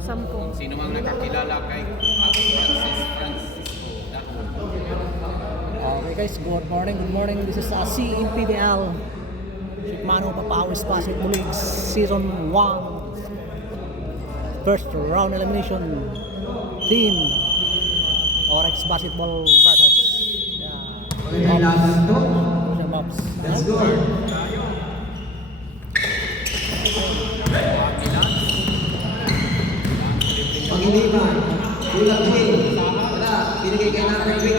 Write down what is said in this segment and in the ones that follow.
Sampo. Sino mang nakakilala kay Francisco Daco? Okay guys, good morning. This is CMPDL Shikmano Papawis Basketball League Season 1 First round elimination team Orex Basketball versus Mobs. Let's go. Pag-ilipan, Bulak King, wala, binigay kay number 20.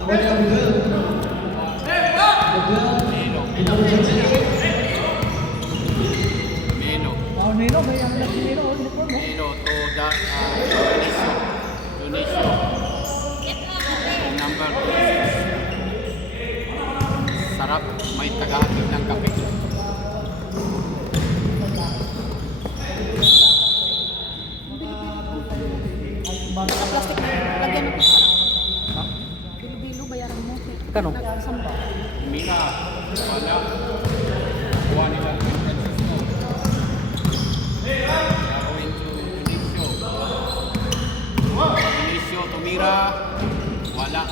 Tawag ka mo girl. Meno. Meno, may ang laki Meno. Meno to the Dionisio. Number 26. Sarap, may tagahatid ng kape. Plastic na lagyan mo para. Bilo-bilo bayaran mo. Kano? Sampo. Mira, wala. Kuha nila ng Francisco. Gagawin to Dionisio. Dionisio, tumira. Wala.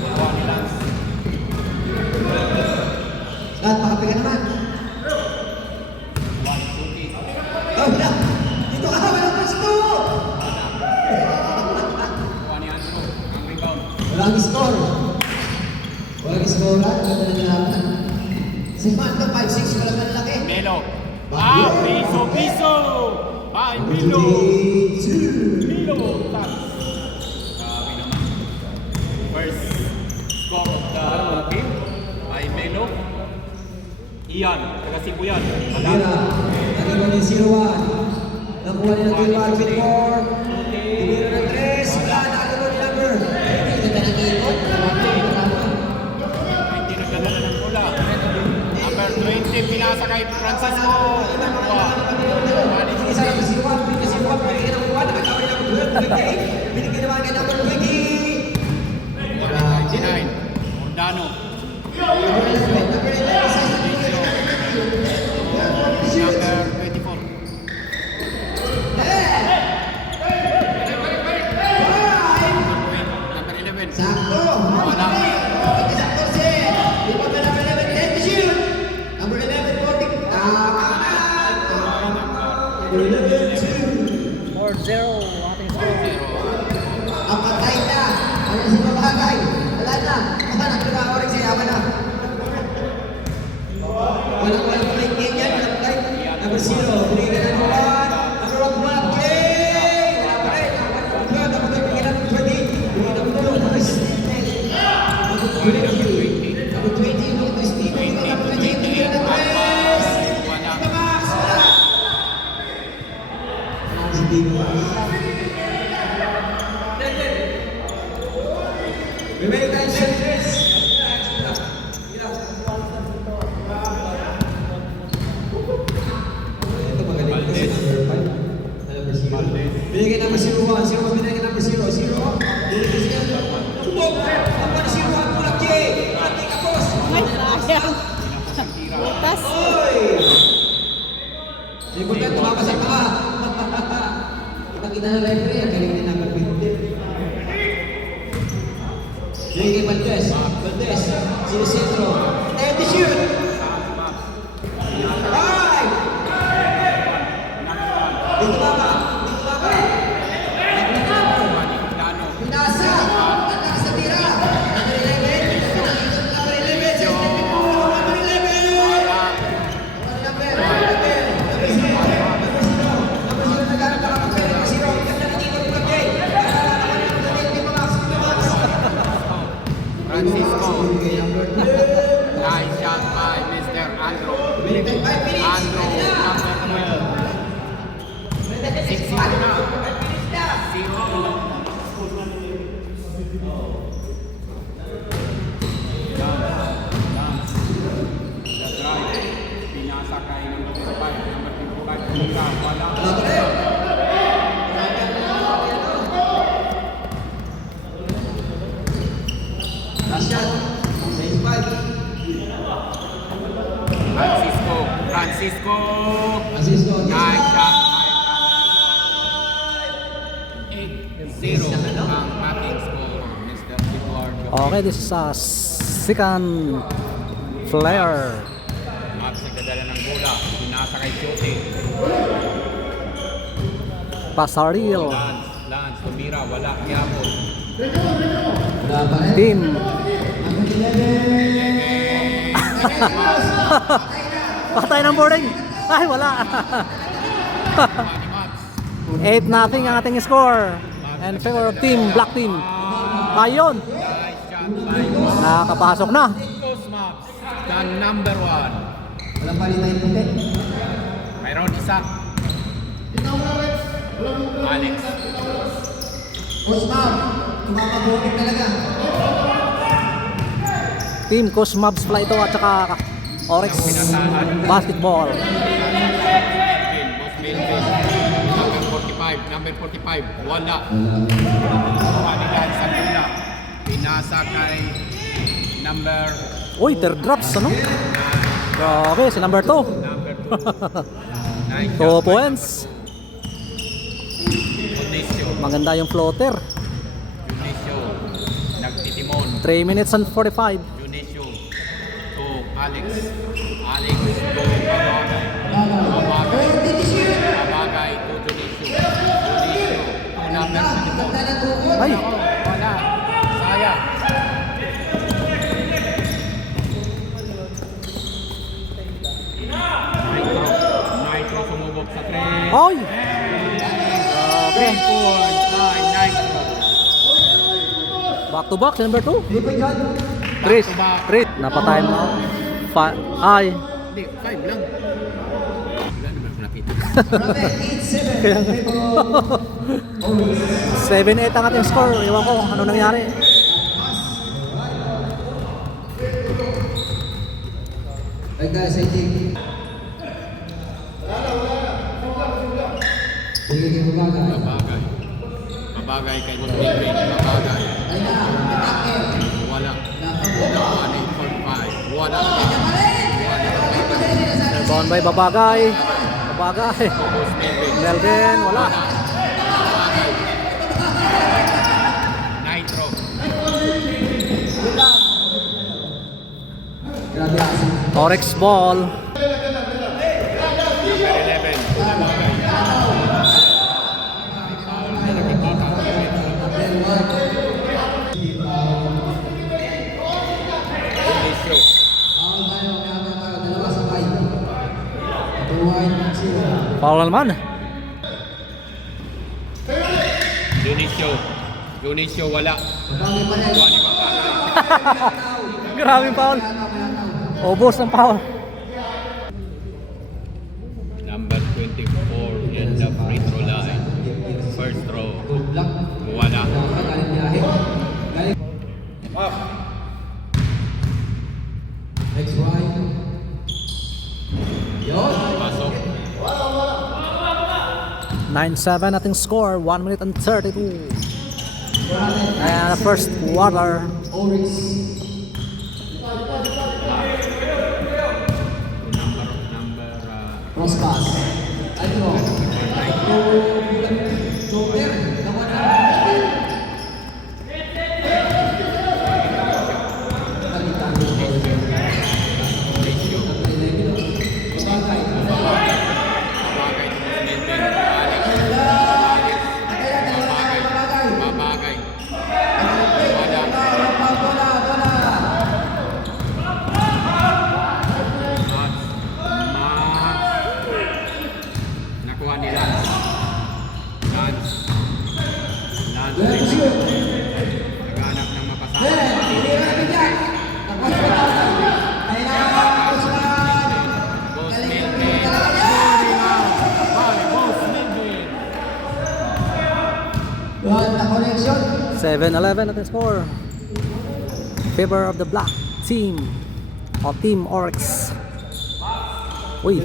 Kuha nila. Lahat, makapi ka naman. One, Suki. Oh, wala. Dito ka, walang pasto. Kuha ni Andrew. Ang rebound. Walang score. Walang score, ha? Ganda na nilaban. Si Manta, 5'6", walang malaki. Melo. Ah, Piso! By Milo! 22. Milo! Touch. Grabe naman. First score of the game by Melo. Ian, taga Cebu yan. Mira, nag-iwan yung 0-1. Nakuha nila ng Marvin Moore. Tumira ng 3. Wala, nakakuha ni number. Hindi ka nag-iikot. Hindi nagdadala ng bola. Number 20, pinasa kay Francisco. Isa lang si Juan, binigyan ng Juan, nakakawin ng 12, binigyan naman kay number 20. 29, Ordano. Number 11, Number 24. Number 11. sakto. Wala. Sakto si. Di ba number 11, 10 to shoot. Number 11, 40. Tama na. Number 11, 2. 4-0 ating score. Ang patay na. Ano si Mabagay? Wala na. Nakakawin siya. Yaman na. Walang flight game yan. Walang flight. Number 0. Binigyan ng 1. Number 1, Bulak King. Wala pa rin. Number 2, binigyan ng 20. Binigyan ng 2. Number 16. Number 20. Number 20. Number 20. Number 20. Binigyan ng 3. Wala. Tamas. Wala. Si Bino. Remaining time, 7 minutes. Ito magaling ito si number 5. Number 0. Binigay number 0-1. 0-1 binigay number 0. 0. Binigay siya. Subok. Number 0-1. Bulak King. Bulak King kapos. Ay, sayang. Butas. Oy! Hindi ko tayo tumakas sa paa. Nakita na referee. Ang galing din number 20. Binigay Valdez. Valdez. Sino sentro. And the shoot. Ay! Dito ba ba? Dito ba ba? Pinasa! At sa tira! Number 11! Number 11! Sa number 11! Number 0 naghanap ka ng papel. Number 0. Ganda ng ikot ng gay. Francisco. Number 2. Nice shot by Mr. Andrew. Binigay 5 minutes. Andrew, number 12. 6 na. 0-2. The drive. Pinasa kay number 5. Number 25. Wala. Last shot. 95. Francisco Francisco. Francisco, yes, Nice ma'am. shot. 8-0 ang ating score, Mr. Eduardo. Okay, this is a second flare. Max nagdadala ng bola. Pinasa kay Chote. Pasaril. Lance, tumira. Wala. Yapon. Team. Patay ng boarding. Ay, wala. 8-0 ang ating score. And favor of team, black team. Ayun. Nice shot by Max. Nakakapasok na. Nikos Max, the number 1. Walang palita yung puti. Mayroon isa. Alex. Coach Ma'am, tumapabukin talaga. Team Coach Mavs pala ito at saka Oryx Basketball. Boss Melvin. Number 45. Wala. Panigan sa luna. Pinasa kay number Uy, third drops, ano? Okay, si number 2. number 2. 2 points. Junicio. Maganda yung floater. Junicio. Nagtitimon. 3 minutes and 45. Junicio. To Alex. Alex to Babagay. Babagay. Babagay to Junicio. Junicio. To number 24. Ay, Wala. Sayang. Nitro sumubok sa 3. oy! Okay, 3 points by Nitro. back to back, si number 2. Lipoy God. Chris, napatay mo. Ay, Hindi, 5 lang. Wala naman ako nakita. Marami, 8-7. 7-8 ang ating score. Iwan ko ano nangyari. Pagka sa itig. Pagiging babagay. Babagay. Babagay kay Boss Melvin. Babagay. Ay na, attacker. Wala. Wala. 1-8-4-5. Wala. Rebound by Babagay. Babagay. Boss Melvin. Melvin, wala. Babagay. Nitro. Grabe asin. Oryx ball. Number 11. Babagay. Junicio. Foul tayo, dalawa sabay. 2-1-0. Foul na naman. Junicio wala. Babagay pa rin. Wala ni Babagay. Grabe foul. Ubos ng foul. Number 24 in the free throw line. First throw. Good luck. Wala. Galing biyahe. Galing. Next right. Yun. Pasok. 9-7 ating score. 1 minute and 32. And first quarter. Oryx. Number Cross pass. Ano? Joker. Naman na. Balikan mo. Babagay. Babagay to Melvin. Alex. Babagay. Nakuha ni Lance. Naghanap ng mapasama. Boss Melvin. Boss Melvin. 7-11 ating score. Favor of the black team. O Team Oryx. Uy,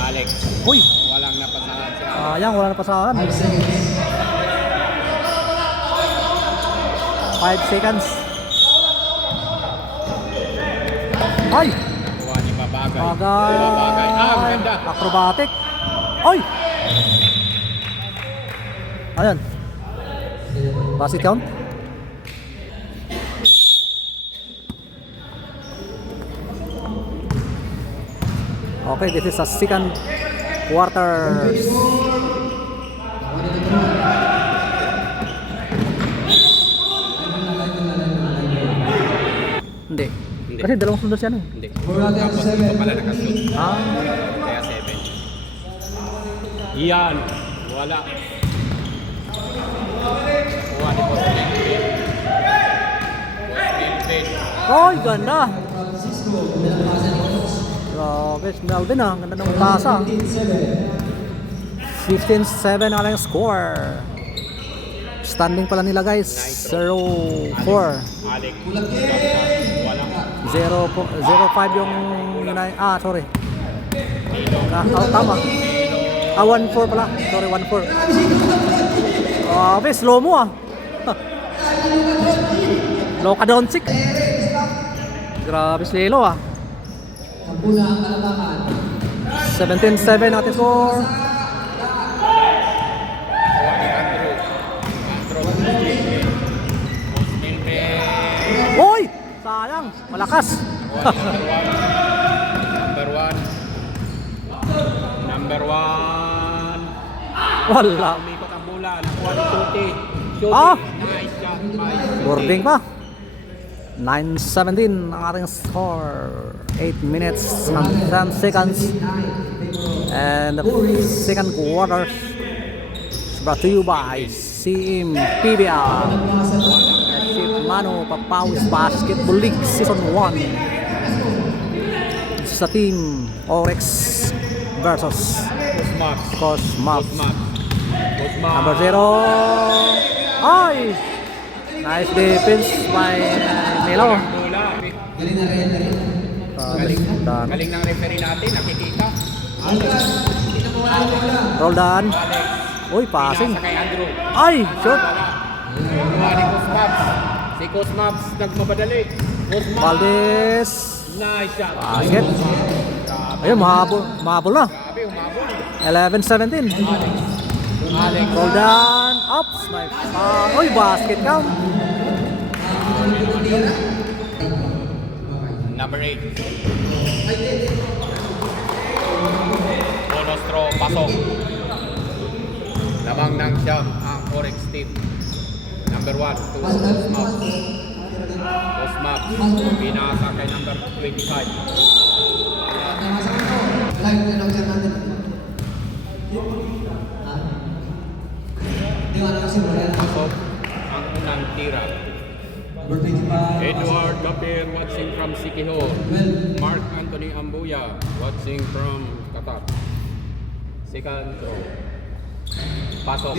Alex. uy. Walang napasahan sila. Sayang, wala na pasahan. 5 seconds. 5 seconds. Ay! Nakuha ni Babagay. Bagay. Babagay. Ang ganda. Acrobatic. Ay! Ayan. Basket count. Okay, this is a second quarters. Hindi. Kasi dalawang sunod siya. Hindi. Tapos ito pala nakashoot. Ah, Kaya 7. Iyan. Wala. Nakuha ni Boss Melvin. Boss Melvin. oy, ganda. Grabe, si Melvin ah. Ganda ng tasa. 15-7 ang score. Standing pala nila guys. 0-4. Alec. Wala. 0-5 yung sorry. Tama. 1-4 pala. Sorry, 1-4. Grabe, slow mo ah. Loka Doncic. Grabe, slow ah. 17-7 natin score. Nakuha ni Andrew. Andrew. Boss Melvin. Hoy! Sayang, malakas. Number one. Wala. Umikot ang bola. Nakuha ni Shooty. Shooty. Ah! Nice shot by Shooty. Boarding pa. 9-17 ang ating score. 8 minutes and 10 seconds. And the second quarter is brought to you by CM PBL. Chip Mano Papawis Basketball League Season 1. This is a team Orex versus Cosmax. Cosmax. Cosmax. Cosmax. Number 0. Ay! Nice defense by Melo. Bola. Galing ng referee natin. Nakikita. Roll down. Alex. Uy, passing. Pinasa kay Andrew. Ay! Shoot! Nakuha ni Cosmax. Si Cosmax nagmamadali. Cosmax. Valdez. Nice shot. Basket. Ayun, mahabol na. Grabe, umabol. 11-17. Alex. Roll down. Ups. Uy, basket count. Number 8. Bonostro, pasok. Labang ng siyam ang Orex team. Number 1 to Cosmax. Cosmax, pinasa kay number 25. Pasok ang unang tira. Edward Kapir watching from Siquijor. Mark Anthony Ambuya watching from Qatar. Second throw. Pasok.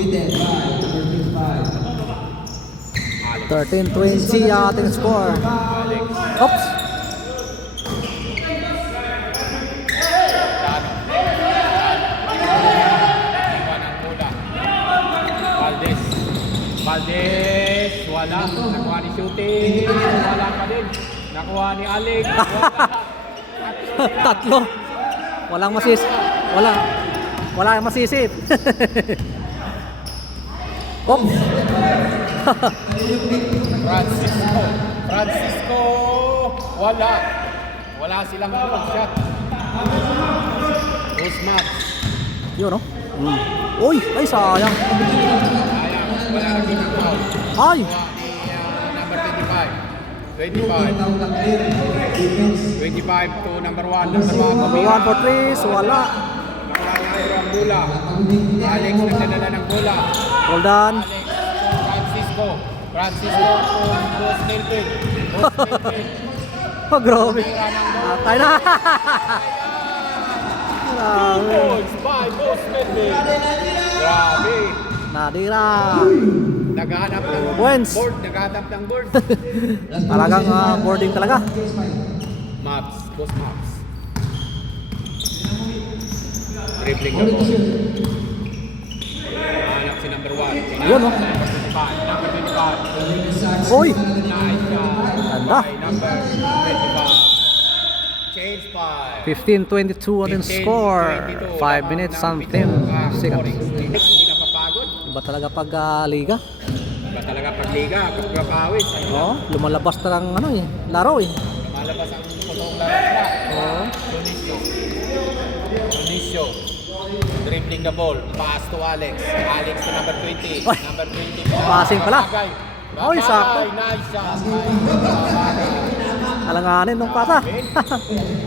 Alex. 13-20 ang ating score. Alex. Oops. Dano. Iwan ang bola. Valdez. Valdez. Wala. Nakuha ni shooting. Wala pa din. Nakuha ni Alex. Wala. Tatlo. Walang masis. Wala yung masisip. Oops. Francisco. Wala silang good shot. Cosmax. Yun, no? Uy, ay sayang. Sayang. Wala na foul. Ay! Number 25 to number 1. Number 1 for 3, wala. Nakuha ang bola. Alex nagdadala ng bola. Roll down. Francisco to Boss Melvin. Oh, grabe. Atay na. Grabe. Points by Boss Melvin. Grabe. Nadira. Naghahanap ng Points. board. Naghahanap ng board. Talagang boarding talaga. Maps. Boss Maps. Dribbling the ball. Hanap si number 1. Yun, no? Number 25. Uy! Nice shot. Ganda. By number 25. Change 5. 15-22 ang score. 5 minutes and 10 seconds. Hindi napapagod. Iba talaga pag liga. Iba talaga pag liga, pag papawis. Oh, lumalabas na ng ano eh, laro eh. Lumalabas ang totoong laro nila. Oh. Dionisio. Dribbling the ball. Pass to Alex. Alex to number 20. Ay. Number 20. Passing pala. Babagay. Oy, sakto. Nice shot. Babagay. Alanganin nung pata.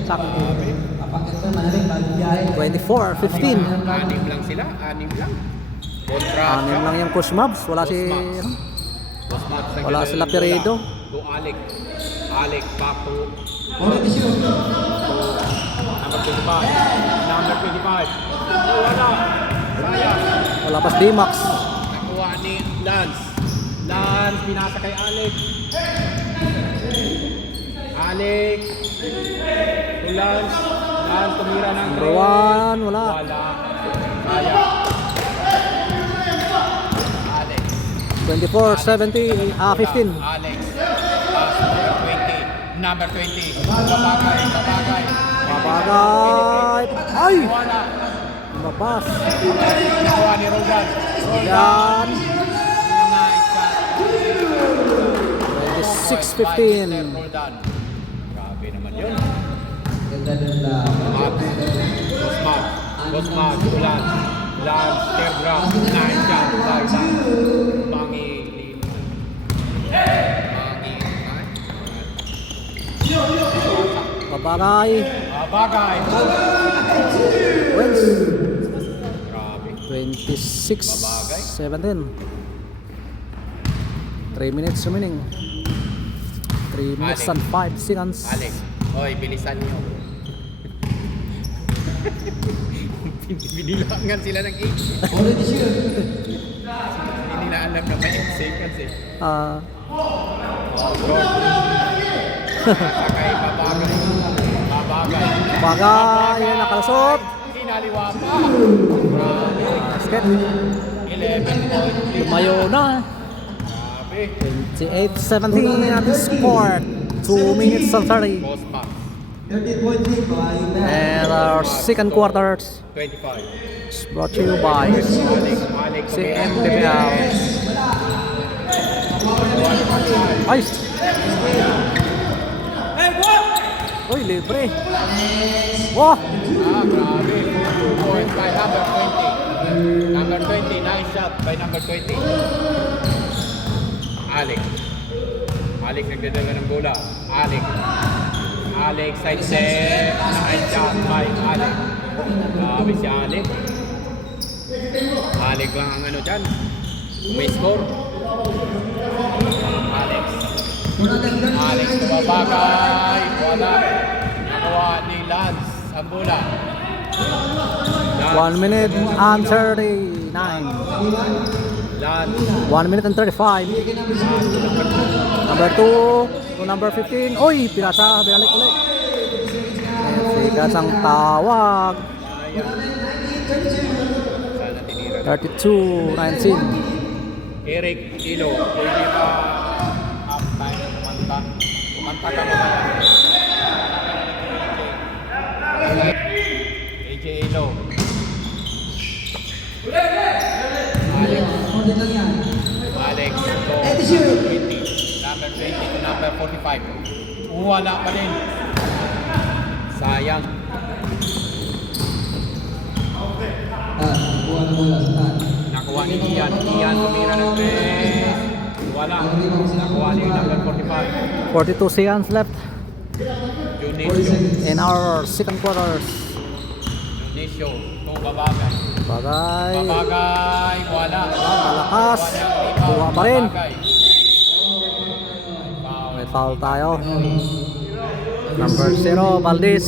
Sakto. 24-15. Anim lang sila. Anim lang. Kontra. Anim lang yung Coach Mavs. Wala si... Wala sila Peredo. To Alex. Alex back to number 25. Number 25. Wala. Sayang. Wala pa si D-Max. Nakuha ni Lance. Lance, pinasa kay Alex. Alex. To Lance. Lance, tumira ng Number 1, wala. Wala. Sayang. Alex. 24-17, 15. Alex. Pass number 20. Babagay. Babagay. Babagay. Ay! Wala. Mabas. Nakuha ni Roldan. Yan. Nice shot. 26-15. Roldan. Grabe naman yun. Ganda ng Bosman, Lance, step grab, nice shot, Bangi, Babagay. Babagay. Wins. Grabe. 26-17. 3 minutes remaining. 3 minutes and 5 seconds. Alex, oy, bilisan nyo. Binilangan sila ng 8. Hindi na alam na may 8 seconds eh. Sakay, babagay. Babagay. Babagay. Yan, nakalusot. Kinaliwa pa. Grabe. Basket. 11 point. Lumayo na. Grabe. 28-17 at the score. 2 minutes and 30. Postman. 13.3 ba? And our second quarter 25. is brought to you by Alex. CM PBL. Ay! Uy, libre. Wow! Grabe. 2 point by number 20. Number 20, nice shot by number 20. Alex. Alex nagdadala ng bola. Alex side step. Nice shot by Alex. Grabe si Alex. Alex lang ang ano dyan. May score. Alex tumabagay. Wala. Nakuha ni Lance ang bola. 1 minute and 39. Lance. 1 minute and 35. Number 2 to number 15. Uy, pinasa, binalik ulit. Sigas ang tawag. Sana tinira. 32-19. Eric Ilo, pwede ba tayo kumanta? Kumanta ka mo kaya? AJ Ilo. Alex to number 20. Number 20 to number 45. Wala pa rin. Sayang. Nakuha ni Ian. Ian tumira ng 3. Wala. Nakuha ni number 45. 42 seconds left Dionisio. in our second quarters. Dionisio. Kung babagay. Bagay. Babagay. Wala. Malakas. Kuha pa rin. May foul tayo. Number 0, Valdez.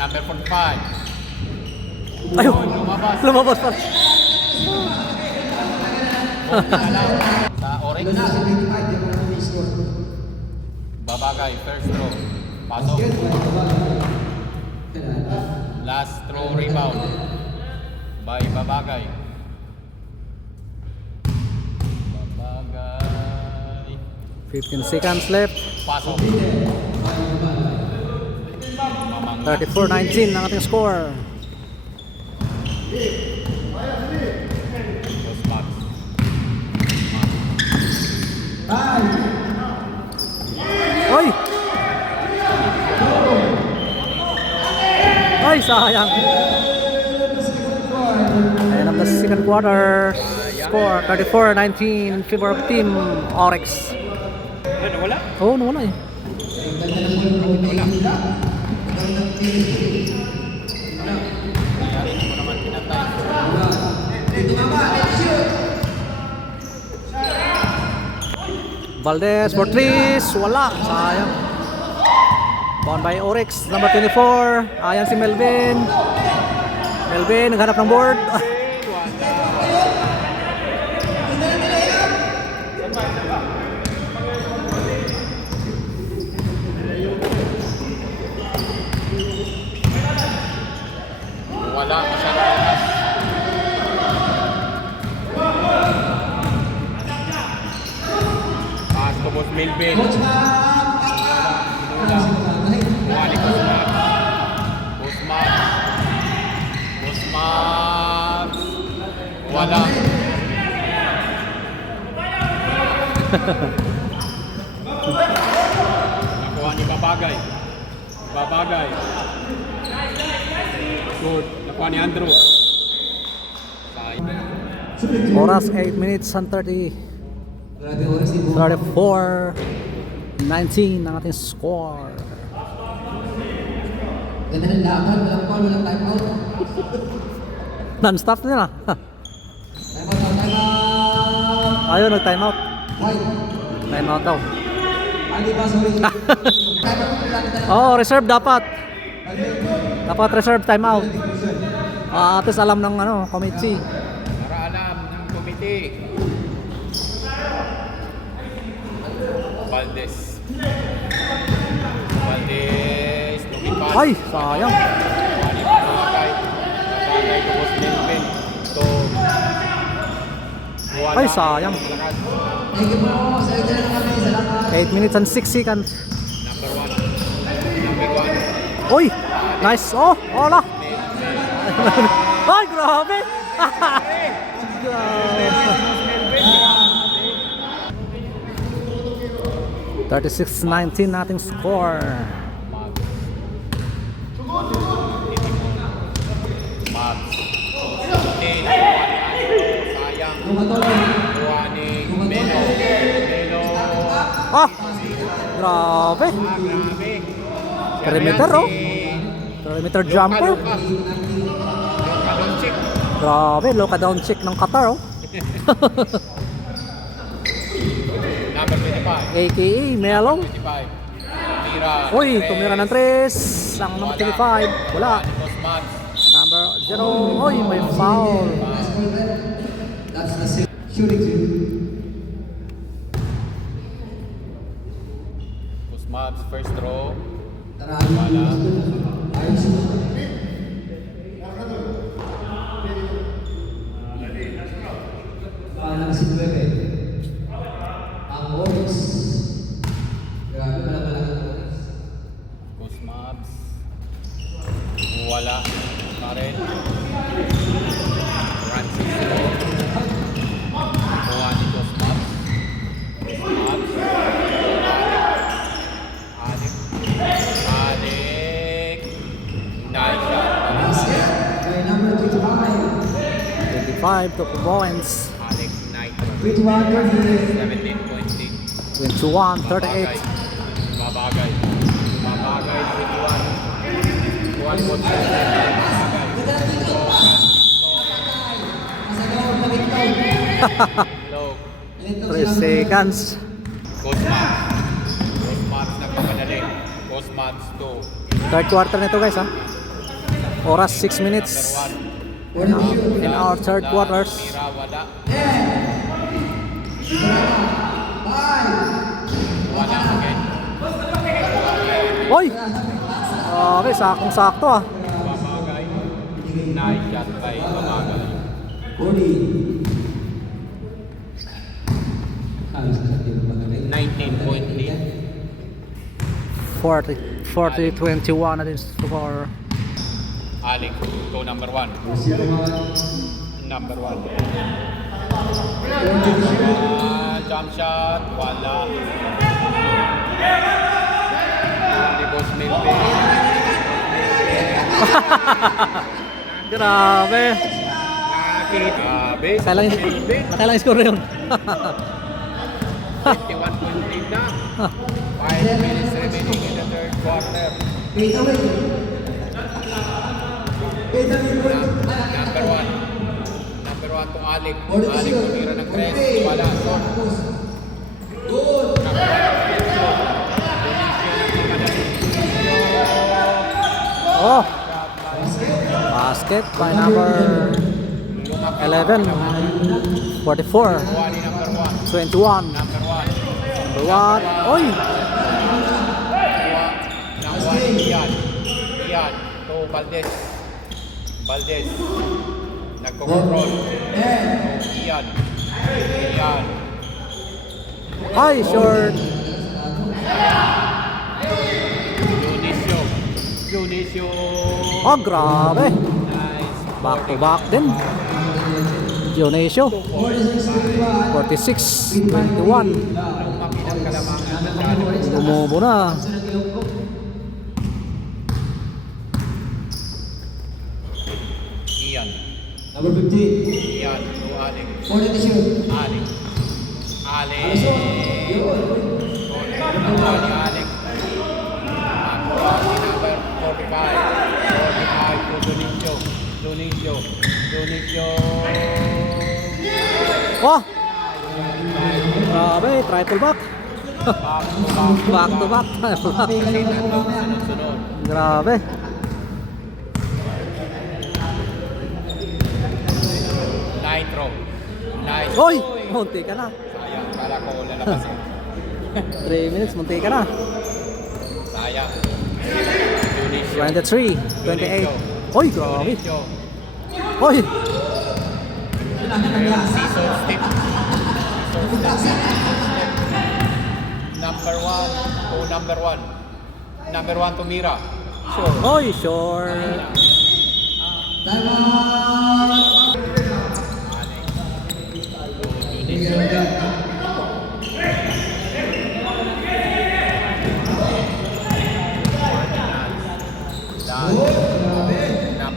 Number 45. Ayun. Lumabas. Lumabas pa. Sa orange. Babagay. First row. Pasok. Last throw rebound by Babagay. Babagay. 15 seconds left. Pasok. 34-19 ang ating score. Post box. Oy! Ay, sayang. End of the second quarter. Score 34-19 in favor of Team Oryx. Ano, wala? Oh, nawala eh. Nangyari mo naman pinatay. Valdez for threes. Wala. Sayang. Bound by Oryx. Number 24. Ayan si Melvin. Melvin, naghanap ng board. Wala masyadong lakas. Pass to Boss Melvin. Kuha ni Kusmat. Kusmat. Kusmat. Wala. Nakuha ni Babagay. Babagay. Good. Nakuha ni Andrew. Sayang. Oras 8 minutes and 34-19 ang ating score. Ganda ng laban, walang call, walang time out. Non-stop nila. Time out. Ayun, nag-time out. White. Time out daw. Hindi ba, sorry. Time out. Oh, reserve dapat. Dapat reserve time out. At least alam ng committee. Para alam ng komite. Valdez. Valdez. Lumipad. Ay, sayang. Nakuha ni Babagay. Babagay to Boss Melvin. To. Wala. Ay, sayang. Lakas. Thank you po. Salita na kami. Salamat. 8 minutes and 6 seconds. Number 1. Number 1. Uy! Nice! Oh! Hola! Ay, grabe! Grabe! 36-19 nating score. Mags. Sayang. Kuha ni Melo. Melo. Ah! Grabe! Grabe. Perimeter, oh. Perimeter jumper. Luka Doncic. Grabe, Luka Doncic ng Qatar, oh. Number 25. AKA Melo. 25. Tira. Uy, tumira ng 3. Ang number 25. Wala. Boss Mags. Number 0. Uy, may foul. That's the shooting team. Boss Mags, first throw. Tara. Wala. Ayos. Ang si Bebe. Ang Oryx. Grabe pala pala ang Oryx. Boss Mags. Wala. Karen. Francis. Kuha ni Boss Mags. Boss Mags. Alec. Alec. Nice shot. Basket. By number 25. 25 to points. Alec Knight. 21-30. 17.6. 21-38. Babagay. Babagay. 21. Kuha ni Boss Mags. Low. 3 seconds. Cosmax. Cosmax nagpapadali. Cosmax 2. Third quarter nito, guys, ha. Oras 6 minutes in our third quarters. Tira wala. Wala again. Oy! Grabe, sakong-sakto ah. Pamagay. Nice shot by Pamagay. 40. 19.8. 40-21 natin score. Alex, go number 1. Number 1. Jump shot, wala. Ni Boss Melvin. Grabe. Grabe. Kailang score yun. 21.8 na. 5 minutes remaining in the third quarter. Number 1. Number 1 to Alec. Alec tumira ng 3. Wala. Short. Number 1. Oh. Basket by number 11. 44. Wali number 1. 21. Number 1. Number 1. Oy! Number 1. Ian. Ian. To Valdez. Valdez. Nagko-control. Ian. Ian. Ay, short. Dionisio. Dionisio. Oh, grabe. Nice. Back to back din. Dionisio. 46-21. Lumaki ng kalamangan ng gano'n. Lumubo na. Ian. Number 15. Ian. To Alec. 40 to shoot. Alec. Alec. Nakuha ni Alec. Nakuha si number 45. 45 to Dionisio. Dionisio. Dionisio. Oh! Grabe, triple back. Back to back. Triple back. Sunod-sunod. Grabe. Nitro. Nice. Oy! Munti ka na. Sayang. Kala ko lalabasin. 3 minutes, munti ka na. Sayang. Dionisio. 23, 28. Oy, grabe. Dionisio. Oy! Season step. Season step. Number 1. Oh, number 1. Number 1 to Mira. Sure. Oy, short. Number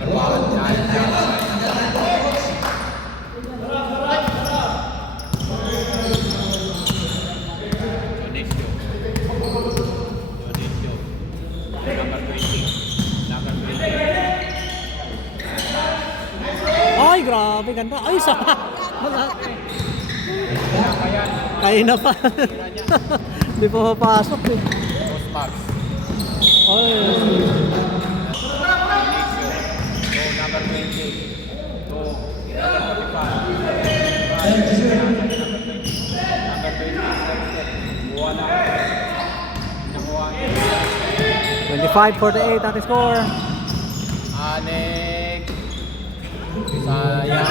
1. Dionisio. Dionisio. Number 20. Number 20. Ay, grabe, ganda. Ay, sa. Kaya na pa. Hindi pa mapasok eh. Post marks. Ay. Dionisio. So, number 20. So, number 45. Number 20. Wala. Nakuha. 25-48 ating score. Anek. Sayang.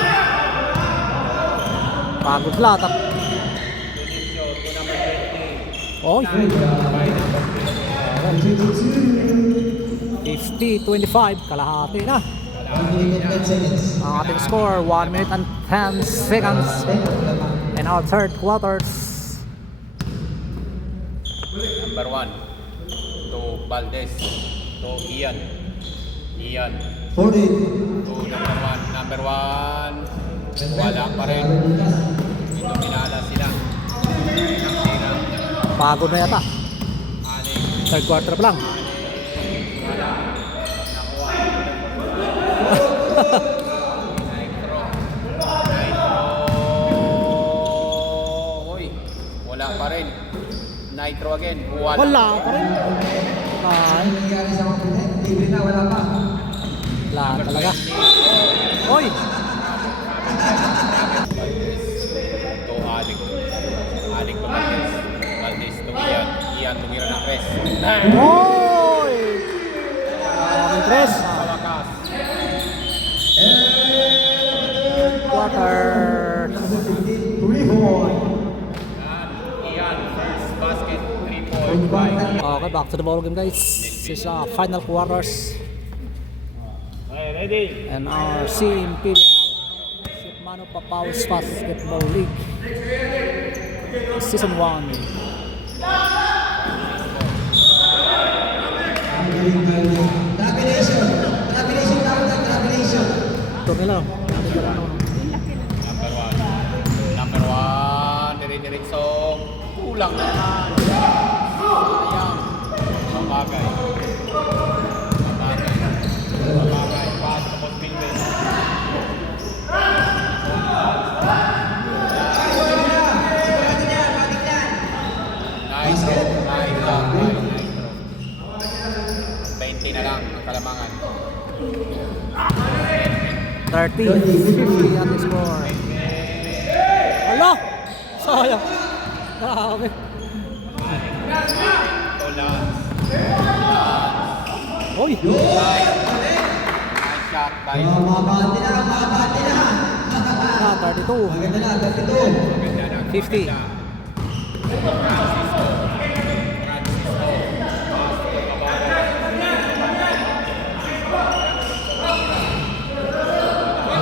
Pagod sila. Dionisio to number 20. Oy. 50-25. Kalahati na. Unlimited 10 seconds. Ang ating score, 1 minute and 10 seconds in our third quarters. Number 1 to Valdez. To Ian. Ian. 40. To number 1. Number 1. Wala pa rin. Ito pinala sila. Tira. Pagod na yata. Anek. Third quarter pa lang. Wala. Nakuha. Nitro. Nitro. Hoy. Wala pa rin. Nitro again. Wala pa rin. Ay, Ano nangyari sa mga pinay? Libre na, wala pa. wala talaga. Oy! Valdez to Alec. Alec to Valdez. Valdez to Ian. Ian tumira ng press. Oy! quarters. Ian, first basket, 3 points by Ian. Okay, back to the ball game, guys. This is final quarters. And our team PBL, Mano Papaus Basketball League, Season 1. Travelation. Travelation tawag ng travelation. Ito nila. Number one, dire-diretso. Kulang na naman. Sayang. Mabagay. Mabagay. Pass to Coach Bilbel. Nice throw. Nice throw. 20 na lang ang kalamangan. 30-50 at the score. Alo! Sayang. Grabe. Uy! Nice shot by Mababati na, mababati na. 32. Maganda na, 32. 50.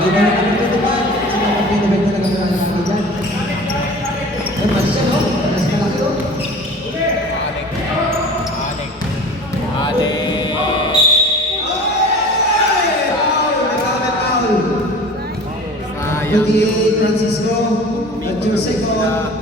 Hindi ba na kami pinipad? Sino ang pinipad talaga ng mga namin dyan? Ay, malis siya, no? Malis ka lang yun. Alec. Foul. Sayang. 28, Francisco. At your second.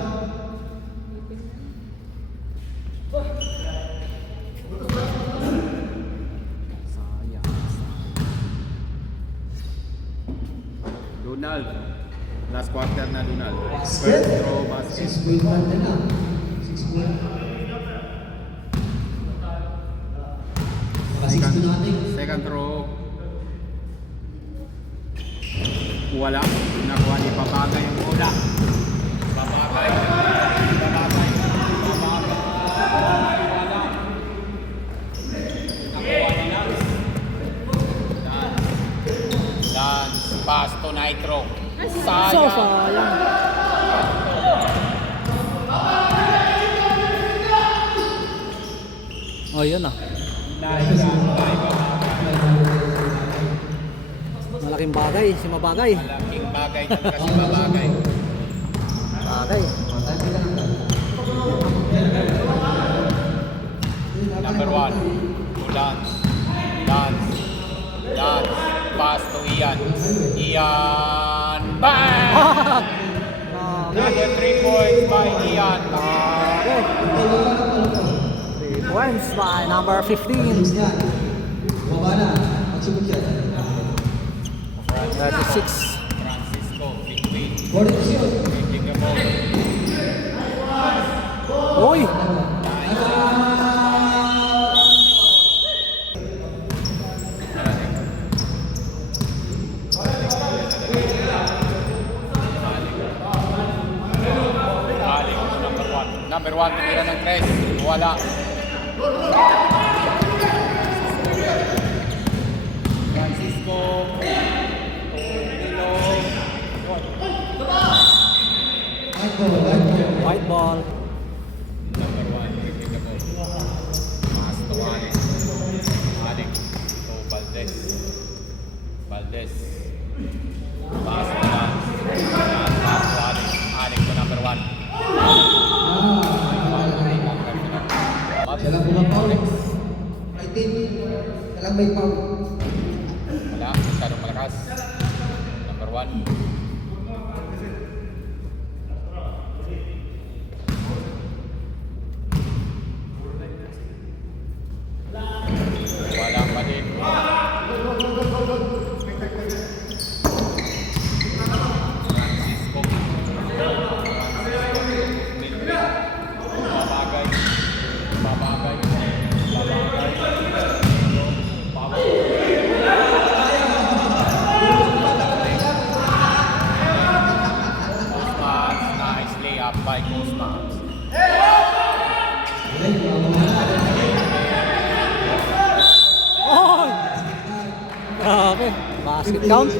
Donald. Last quarter na Donald. Basket. First throw basket. 6.1 na lang. 6 point. Baka 6 to natin. Second throw. Wala. Nakuha ni Papagay yung bola. Papagay. Papagay. Papagay. Wala. Nakuha ni Lance. Lance. Pass to Nitro. So Sayang. sayang. Oh, yun ah. Malaking bagay, si Mabagay. Malaking bagay dyan kasi Babagay. Bagay. Number one. To Lance. Lance. Lance. Pass to Ian. Ian. Bang! Another 3 points by Ian. Okay. 3 points by number 15. Teams niya. Bumaba na. Magsubok yan. 36. Francisco. Between. Body to shoot. Taking the ball. Uy! Alec. Number one. Number one. Tumira ng 3. Wala. Francisco. Nilo. White ball, white ball. White ball. Number one, taking the ball. Pass to Alec. Alec to Valdez. Valdez. Pass to Lance. Lance pass to Alec. Alec to number one. Siya lang pumapaul. I think, siya lang may foul. Wala, masyadong malakas. Number one. Wala pa din. Francisco. Babagay. Babagay. Kuzma, nice layup by Kuzma. Oh! Grabe. Basket count.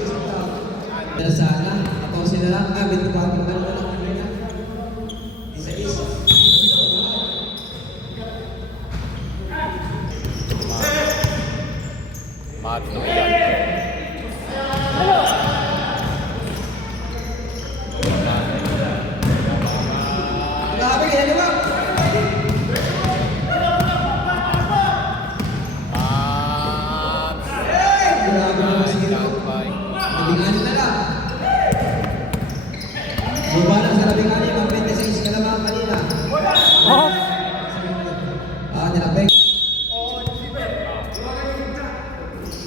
Pero sana, ako 24 na lang kanina. Isa-isa. Mat to yan. Grabe, ginagawa. Mats. Grabe naman si Hero. Standby. Labinganin na lang. Bumaba na sa labinganin, ang 26 ka naman kanina. Oh! Tinapay.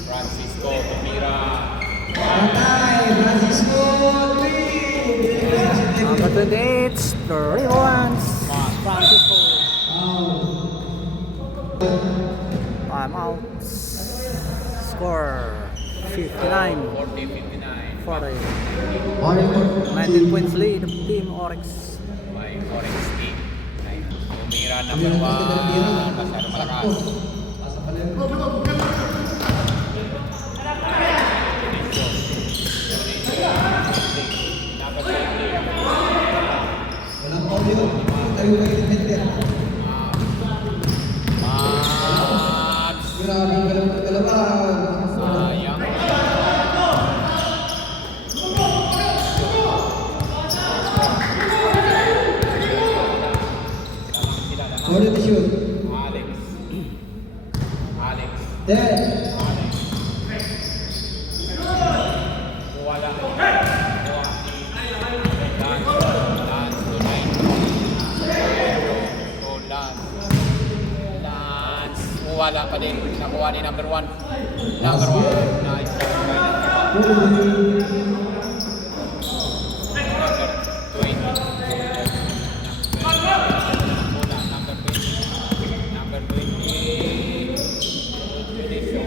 Francisco tumira. Patay, Francisco Number 28, the real ones. Francisco. Time out. Score 59 40-59 40. Orange. 19 points lead of Team Oryx. by Orange Team. Tumira number 1. Masyado malakas. Number 20. Walang audio. Tayo kayo defender. Mats. Grabe yung dalawa. Sayang. Order to shoot. Alex. Alex. Then, Alex. Wala. Lance tonight. Lance. Wala pa din. Nakuha ni number 1. Number 1. Nice. Number 20. Number 20.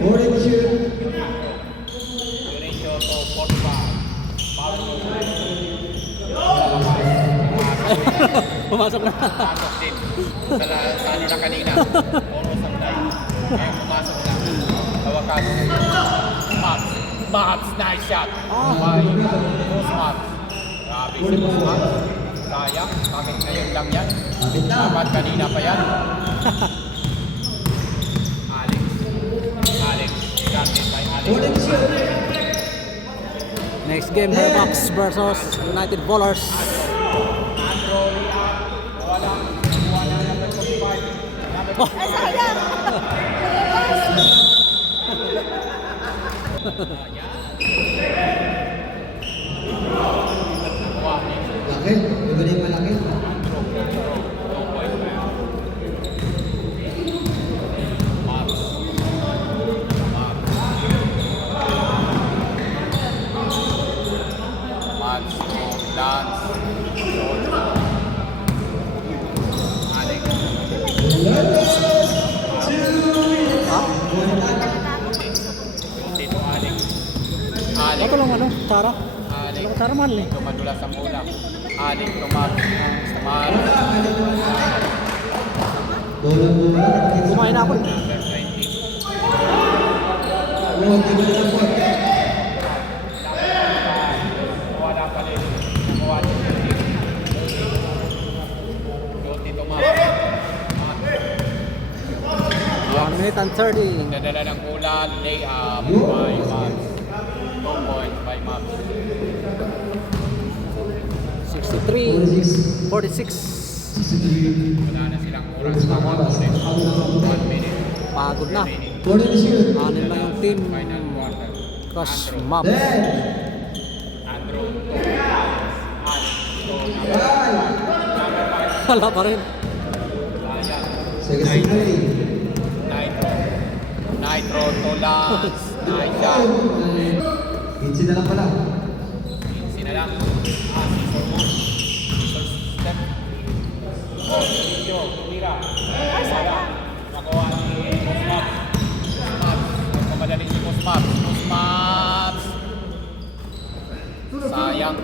order to shoot. Dionisio to Portugal. Paulo. Pumasok na. Pasok din. Sa ano na kanina. Almost ang time. Kaya pumasok na. Tawakan. Maps. Maps. Nice shot. By Bruce Maps. Grabe si Bruce Maps. Sayang. Bakit ngayon lang yan? Kapit na. Dapat kanina pa yan. Alex. Alex. Gamit by Alex. Order to shoot. Next game, Hellbox versus United Bowlers. Andro Liam. Wala. Wala number 45. Number Ay, sayang! Nakuha ni Laki. Iba na yung malaki. Andro. 2 points pa yan. Maps. Maps. Maps to Lance. Alex. Dito Alex. Alex. Ito lang ano, Tara. Alex. Ano Tara man eh. Tumadulas sa mula. Alex to Maps. Maps. Dolan. Kumain na ako. Number 20. Oh, di ba na po? Wala pa rin. Nakuha ni Joti to Maps. 1 minute and 30. Nadala ng bola, layup by Maps. 2 points by Maps. 63, 46. Wala na silang oras pa mga 1 minute. Pagod na. Order to shoot. Anin lang yung team. Final quarter. Crush Andrew. map. Then, Andrew to Alex. To number five. 5. Wala pa rin. Sayang. Second play. Nitro. Nitro to Lance. Nice shot. Itzy na lang pala. Sina lang. Scissor mo. Scissor step. Oh, Silvio. Tumira. Wala. Nakuha ni Musmap. Musmap. Nagkamadali si Musmap. Musmap. Sayang.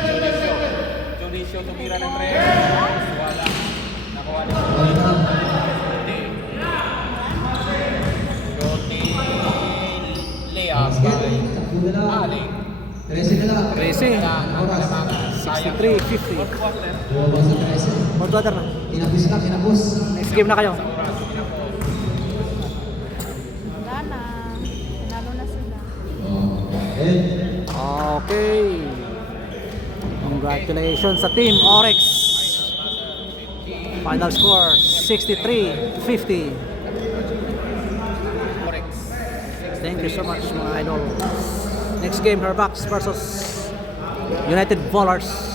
Junicio. Junicio tumira ng 3. Wala. Nakuha ni Hindi. Shooting layup by Takbo na lang. Alex. 13 na lang. 13. Oras. 63-50. Lumabas sa 13. Fourth quarter na. Kinapos na, kinapos. Next game na kayo. Wala na. Nalo na sila. Okay. Okay. Congratulations sa Team Oryx. Final score 63-50. Thank you so much mga idol. Next game, Herbucks versus United Ballers.